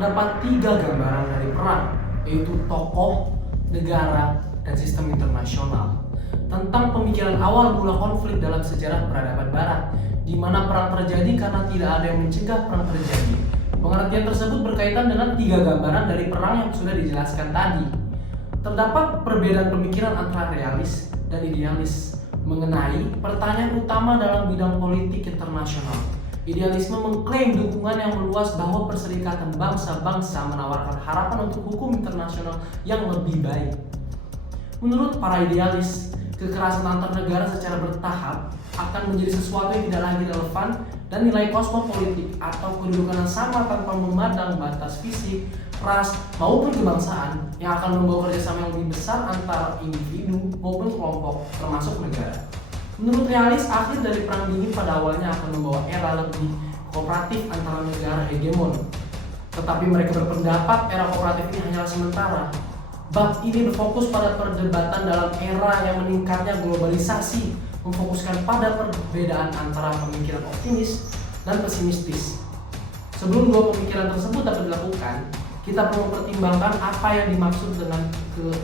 terdapat 3 gambaran dari perang, yaitu tokoh, negara, dan sistem internasional. Tentang pemikiran awal mula konflik dalam sejarah peradaban Barat, di mana perang terjadi karena tidak ada yang mencegah perang terjadi. Pengertian tersebut berkaitan dengan 3 gambaran dari perang yang sudah dijelaskan tadi. Terdapat perbedaan pemikiran antara realis dan idealis mengenai pertanyaan utama dalam bidang politik internasional. Idealisme mengklaim dukungan yang meluas bahwa perserikatan bangsa-bangsa menawarkan harapan untuk hukum internasional yang lebih baik. Menurut para idealis, kekerasan antar negara secara bertahap akan menjadi sesuatu yang tidak lagi relevan dan nilai kosmopolitik atau kedudukan yang sama tanpa memandang batas fisik, ras, maupun kebangsaan yang akan membawa kerjasama yang lebih besar antara individu maupun kelompok, termasuk negara. Menurut realis, akhir dari Perang Dingin pada awalnya akan membawa era lebih kooperatif antara negara hegemon. Tetapi mereka berpendapat era kooperatif ini hanyalah sementara. Bab ini berfokus pada perdebatan dalam era yang meningkatnya globalisasi, memfokuskan pada perbedaan antara pemikiran optimis dan pesimistis. Sebelum dua pemikiran tersebut dapat dilakukan, kita perlu mempertimbangkan apa yang dimaksud dengan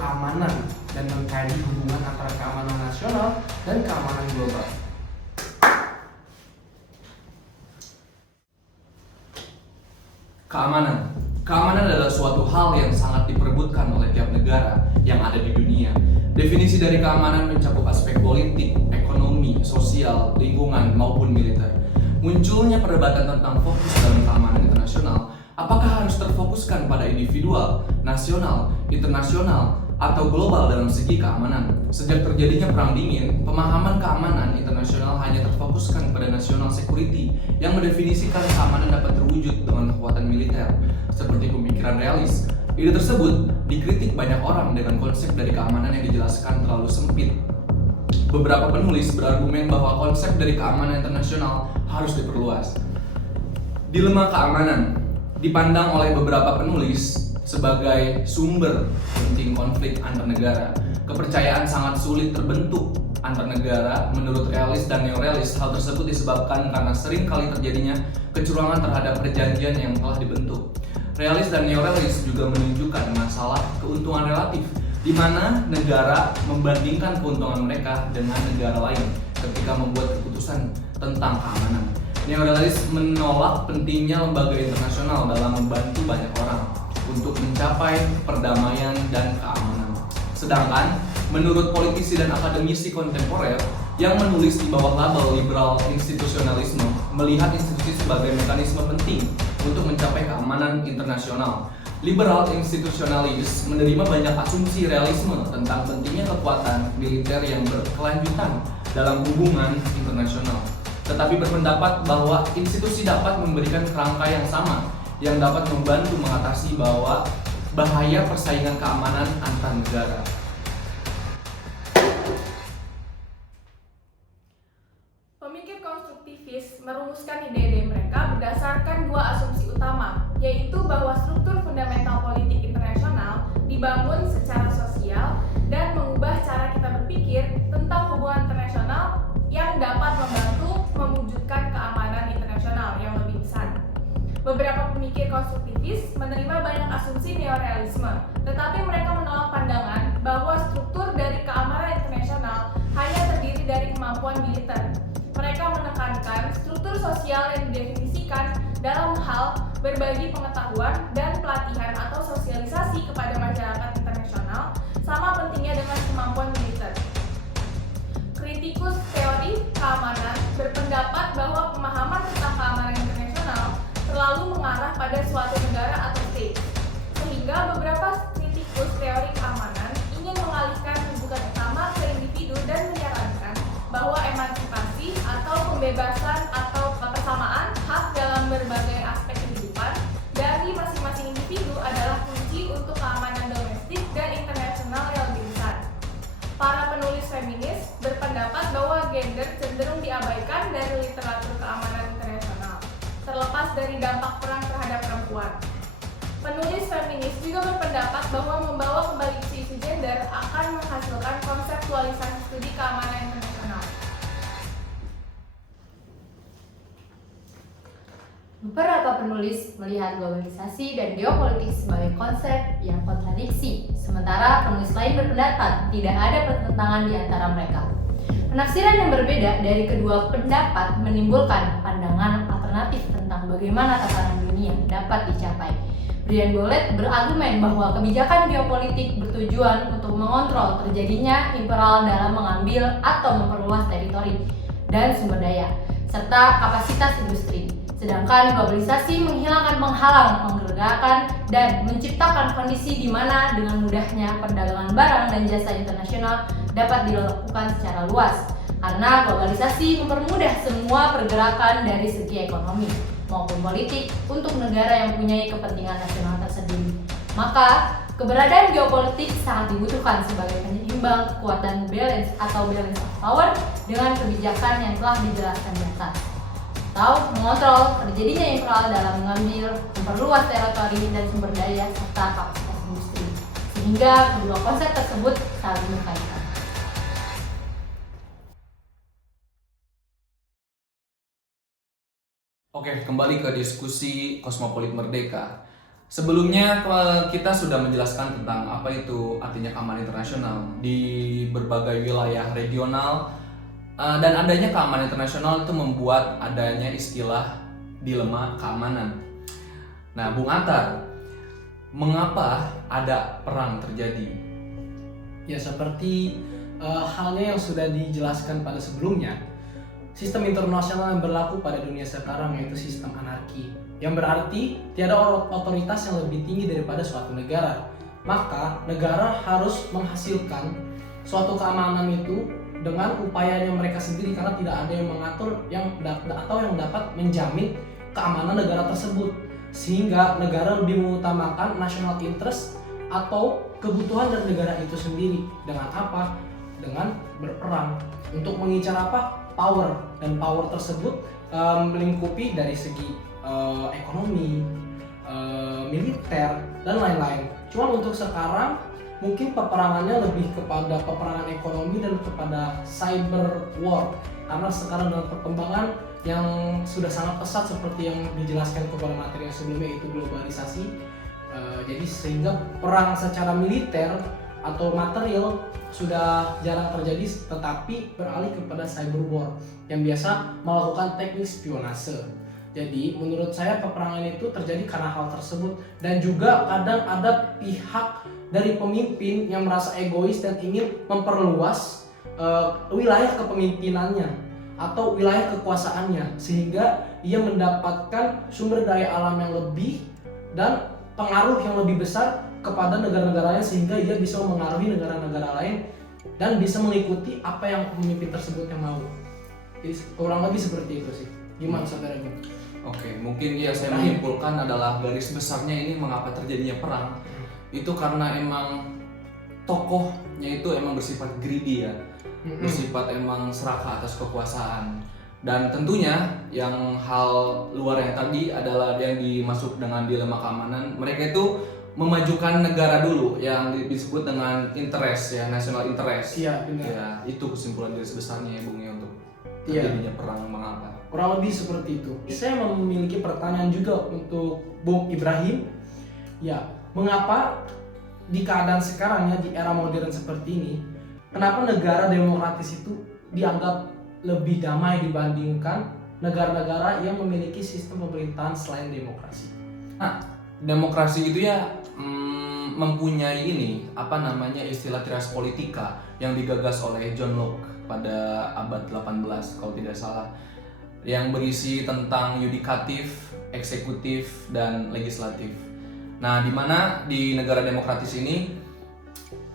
keamanan dan mengkaji hubungan antara keamanan nasional dan keamanan global. Keamanan adalah suatu hal yang sangat diperebutkan oleh tiap negara yang ada di dunia. Definisi dari keamanan mencakup aspek politik, ekonomi, sosial, lingkungan, maupun militer. Munculnya perdebatan tentang fokus dalam keamanan internasional, apakah harus terfokuskan pada individual, nasional, internasional, atau global dalam segi keamanan. Sejak terjadinya Perang Dingin, pemahaman keamanan internasional hanya terfokuskan pada national security yang mendefinisikan keamanan dapat terwujud dengan kekuatan militer, seperti pemikiran realis. Ide tersebut dikritik banyak orang dengan konsep dari keamanan yang dijelaskan terlalu sempit. Beberapa penulis berargumen bahwa konsep dari keamanan internasional harus diperluas. Dilema keamanan dipandang oleh beberapa penulis sebagai sumber penting konflik antar negara. Kepercayaan sangat sulit terbentuk antar negara. Menurut realis dan neorealis, hal tersebut disebabkan karena sering kali terjadinya kecurangan terhadap perjanjian yang telah dibentuk. Realis dan neorealis juga menunjukkan masalah keuntungan relatif, di mana negara membandingkan keuntungan mereka dengan negara lain ketika membuat keputusan tentang keamanan. Neorealis menolak pentingnya lembaga internasional dalam membantu banyak orang untuk mencapai perdamaian dan keamanan. Sedangkan menurut politisi dan akademisi kontemporer yang menulis di bawah label liberal institusionalisme, melihat institusi sebagai mekanisme penting untuk mencapai keamanan internasional. Liberal institusionalis menerima banyak asumsi realisme tentang pentingnya kekuatan militer yang berkelanjutan dalam hubungan internasional, tetapi berpendapat bahwa institusi dapat memberikan kerangka yang sama yang dapat membantu mengatasi bahaya persaingan keamanan antar negara. Pemikir konstruktivis merumuskan ide-ide mereka berdasarkan 2 asumsi utama, yaitu bahwa struktur fundamental politik internasional dibangun secara sosial dan mengubah cara kita berpikir tentang hubungan internasional yang dapat membantu mewujudkan keamanan internasional yang lebih besar. Beberapa pemikir konstruktivis menerima banyak asumsi neorealisme, tetapi mereka menolak pandangan bahwa struktur dari keamanan internasional hanya terdiri dari kemampuan militer. Mereka menekankan struktur sosial yang didefinisikan dalam hal berbagi pengetahuan dan pelatihan atau sosialisasi kepada masyarakat internasional sama pentingnya dengan kemampuan militer. Kritikus teori keamanan berpendapat bahwa pemahaman tentang keamanan internasional terlalu mengarah pada suatu negara atau state, sehingga beberapa kritikus teori keamanan ingin mengalihkan rujukan utama ke individu dan menyarankan bahwa emansipasi atau pembebasan atau kesamaan hak dalam berbagai aspek kehidupan dari masing-masing individu adalah kunci untuk keamanan domestik dan internasional yang lebih besar. Para penulis feminis berpendapat bahwa gender cenderung diabaikan dari literatur keamanan internasional, terlepas dari dampak perang terhadap perempuan. Penulis feminis juga berpendapat bahwa membawa kembali isu-isu gender akan menghasilkan konseptualisasi studi keamanan internasional. Beberapa penulis melihat globalisasi dan geopolitik sebagai konsep yang kontradiksi, sementara penulis lain berpendapat tidak ada pertentangan di antara mereka. Penafsiran yang berbeda dari kedua pendapat menimbulkan pandangan alternatif tentang bagaimana tatanan dunia dapat dicapai. Brian Bowlett berargumen bahwa kebijakan geopolitik bertujuan untuk mengontrol terjadinya imperial dalam mengambil atau memperluas teritori dan sumber daya, serta kapasitas industri. Sedangkan globalisasi menghilangkan penghalang pergerakan dan menciptakan kondisi di mana dengan mudahnya perdagangan barang dan jasa internasional dapat dilakukan secara luas. Karena globalisasi mempermudah semua pergerakan dari segi ekonomi maupun politik untuk negara yang mempunyai kepentingan nasional tersendiri. Maka, keberadaan geopolitik sangat dibutuhkan sebagai penyeimbang kekuatan balance atau balance of power dengan kebijakan yang telah dijelaskan di atas, atau mengontrol terjadinya imperial dalam mengambil, memperluas teritori dan sumber daya serta kapasitas industri, sehingga kedua konsep tersebut saling berkaitan. Oke, kembali ke diskusi Kosmopolit Merdeka. Sebelumnya kita sudah menjelaskan tentang apa itu artinya keamanan internasional di berbagai wilayah regional, dan adanya keamanan internasional itu membuat adanya istilah dilema keamanan. Nah, Bung Antar, mengapa ada perang terjadi? Ya, seperti halnya yang sudah dijelaskan pada sebelumnya, sistem internasional yang berlaku pada dunia sekarang yaitu sistem anarki, yang berarti tiada otoritas yang lebih tinggi daripada suatu negara. Maka negara harus menghasilkan suatu keamanan itu dengan upayanya mereka sendiri, karena tidak ada yang mengatur atau yang dapat menjamin keamanan negara tersebut, sehingga negara lebih mengutamakan national interest atau kebutuhan dari negara itu sendiri. Dengan apa? Dengan berperang untuk mengincar apa? Power. Dan power tersebut melingkupi dari segi ekonomi, militer, dan lain-lain. Cuma untuk sekarang mungkin peperangannya lebih kepada peperangan ekonomi dan kepada cyber war, karena sekarang dengan perkembangan yang sudah sangat pesat seperti yang dijelaskan kepada materi yang sebelumnya, itu globalisasi. Jadi sehingga perang secara militer atau material sudah jarang terjadi, tetapi beralih kepada cyber war yang biasa melakukan teknik spionase. Jadi menurut saya peperangan itu terjadi karena hal tersebut, dan juga kadang ada pihak dari pemimpin yang merasa egois dan ingin memperluas wilayah kepemimpinannya atau wilayah kekuasaannya, sehingga ia mendapatkan sumber daya alam yang lebih dan pengaruh yang lebih besar kepada negara-negaranya, sehingga ia bisa mengaruhi negara-negara lain dan bisa mengikuti apa yang pemimpin tersebut yang mau. Jadi kurang lebih seperti itu sih. Gimana saudara Gun? Oke, mungkin ya saya menyimpulkan adalah garis besarnya ini mengapa terjadinya perang. Itu karena emang tokohnya itu emang bersifat greedy ya, bersifat emang serakah atas kekuasaan. Dan tentunya yang hal luar yang tadi adalah yang dimasuk dengan dilema keamanan. Mereka itu memajukan negara dulu yang disebut dengan interest ya, national interest. Iya, benar. Ya, itu kesimpulan garis besarnya ya Bung ya untuk terjadinya perang mengapa. Kurang lebih seperti itu. Saya memiliki pertanyaan juga untuk Bung Ibrahim. Ya, mengapa di keadaan sekarang ya, di era modern seperti ini, kenapa negara demokratis itu dianggap lebih damai dibandingkan negara-negara yang memiliki sistem pemerintahan selain demokrasi? Nah, demokrasi itu ya mempunyai istilah trias politika yang digagas oleh John Locke pada abad 18 kalau tidak salah, yang berisi tentang yudikatif, eksekutif, dan legislatif. Nah, di mana di negara demokratis ini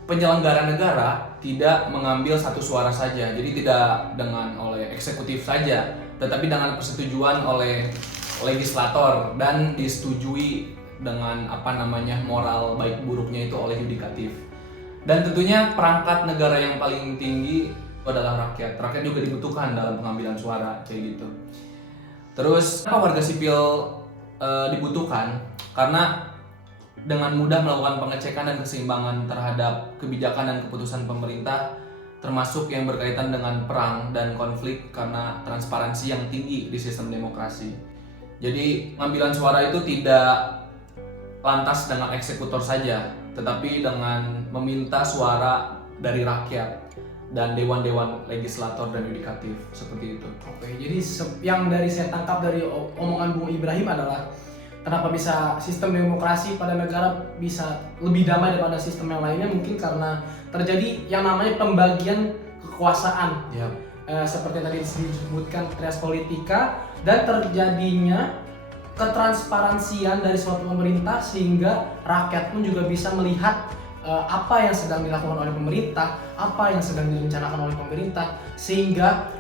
penyelenggara negara tidak mengambil satu suara saja, jadi tidak dengan oleh eksekutif saja, tetapi dengan persetujuan oleh legislator dan disetujui dengan moral baik buruknya itu oleh yudikatif. Dan tentunya perangkat negara yang paling tinggi itu adalah rakyat. Rakyat juga dibutuhkan dalam pengambilan suara kayak gitu. Terus kenapa warga sipil dibutuhkan? Karena dengan mudah melakukan pengecekan dan keseimbangan terhadap kebijakan dan keputusan pemerintah, termasuk yang berkaitan dengan perang dan konflik, karena transparansi yang tinggi di sistem demokrasi. Jadi pengambilan suara itu tidak lantas dengan eksekutor saja, tetapi dengan meminta suara dari rakyat dan dewan-dewan legislator dan yudikatif, seperti itu. Oke, jadi yang dari saya tangkap dari omongan Bung Ibrahim adalah kenapa bisa sistem demokrasi pada negara bisa lebih damai daripada sistem yang lainnya, mungkin karena terjadi yang namanya pembagian kekuasaan. Ya. Seperti yang tadi disebutkan trias politika, dan terjadinya ketransparansian dari suatu pemerintah sehingga rakyat pun juga bisa melihat apa yang sedang dilakukan oleh pemerintah, apa yang sedang direncanakan oleh pemerintah, sehingga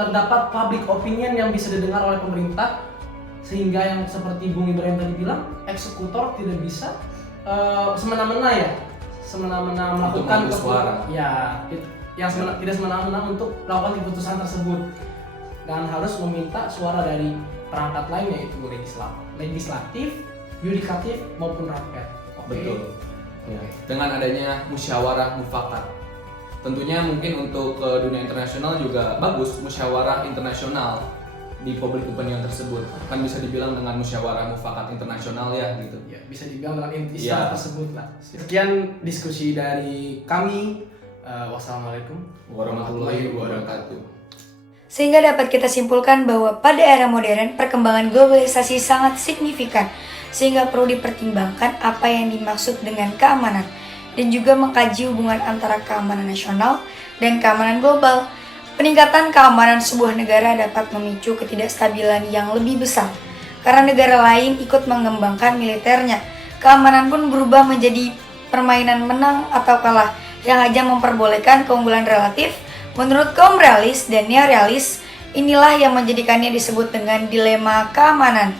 terdapat public opinion yang bisa didengar oleh pemerintah, sehingga yang seperti Bung Ibrahim tadi bilang, eksekutor tidak bisa semena-mena melakukan suara. Tidak semena-mena untuk melakukan keputusan tersebut, dan harus meminta suara dari perangkat lain, yaitu legislatif, yudikatif maupun rakyat. Betul. Ya. Dengan adanya musyawarah mufakat, tentunya mungkin untuk dunia internasional juga bagus musyawarah internasional di public opinion tersebut, kan bisa dibilang dengan musyawarah mufakat internasional ya gitu. Ya, bisa dibilang dengan istilah tersebut lah. Sekian diskusi dari kami. Wassalamualaikum warahmatullahi wabarakatuh. Sehingga dapat kita simpulkan bahwa pada era modern perkembangan globalisasi sangat signifikan, sehingga perlu dipertimbangkan apa yang dimaksud dengan keamanan dan juga mengkaji hubungan antara keamanan nasional dan keamanan global. Peningkatan keamanan sebuah negara dapat memicu ketidakstabilan yang lebih besar karena negara lain ikut mengembangkan militernya. Keamanan pun berubah menjadi permainan menang atau kalah yang hanya memperbolehkan keunggulan relatif. Menurut kaum realis dan neorealis, inilah yang menjadikannya disebut dengan dilema keamanan.